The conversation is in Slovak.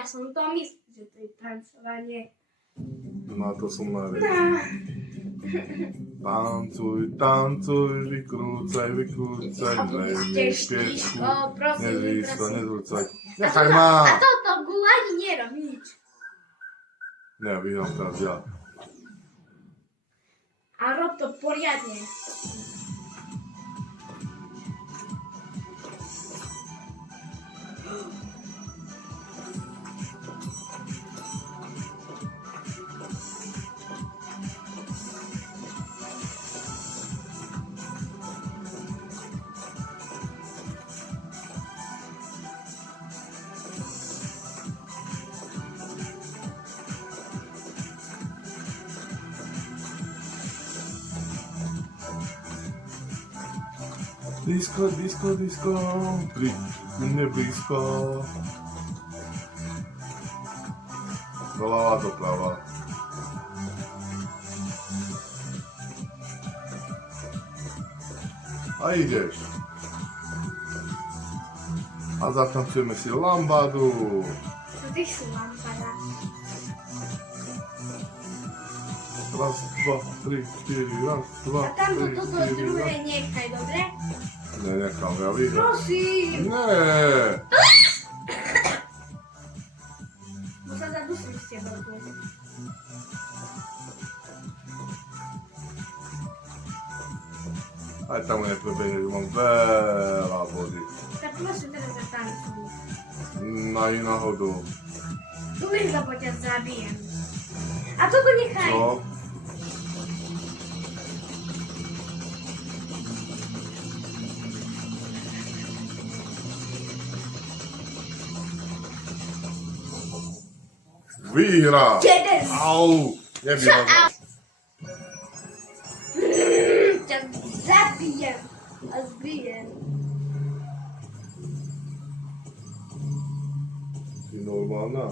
ja som to myslel, že to je tancovanie. No to som najviac. Tancuj, tancuj, vykrúcaj, vykrúcaj, A tu ste štičko, prosím, prosím. nezrúcaj. A Nechaj toto- ma! A toto gulani nerobí nič. Ne, vyhrám teraz ja. A rob to poriadne. Disko, disko, disko, pri mne blízko. Doľava, doprava. A ideš. A zatancujeme si lambadu. To ty si lampada. Raz, dva, tri, štyri, raz, dva, A tamto tri, toto štyri, druhé raz. nechaj, dobre? Ne, nechám, ja vyhrám. Prosím. Ne. Bo sa zadusím s tebou. Aj tam neprebehne, že mám veľa vody. Tak prosím, teraz zatancuj. Na náhodu. Tu sa po ťa zabijem. A toto nechaj. Co? Výhra! Jeden. Au! Nevyhra. Ťa zabijem. A zbijem. Ty normálna.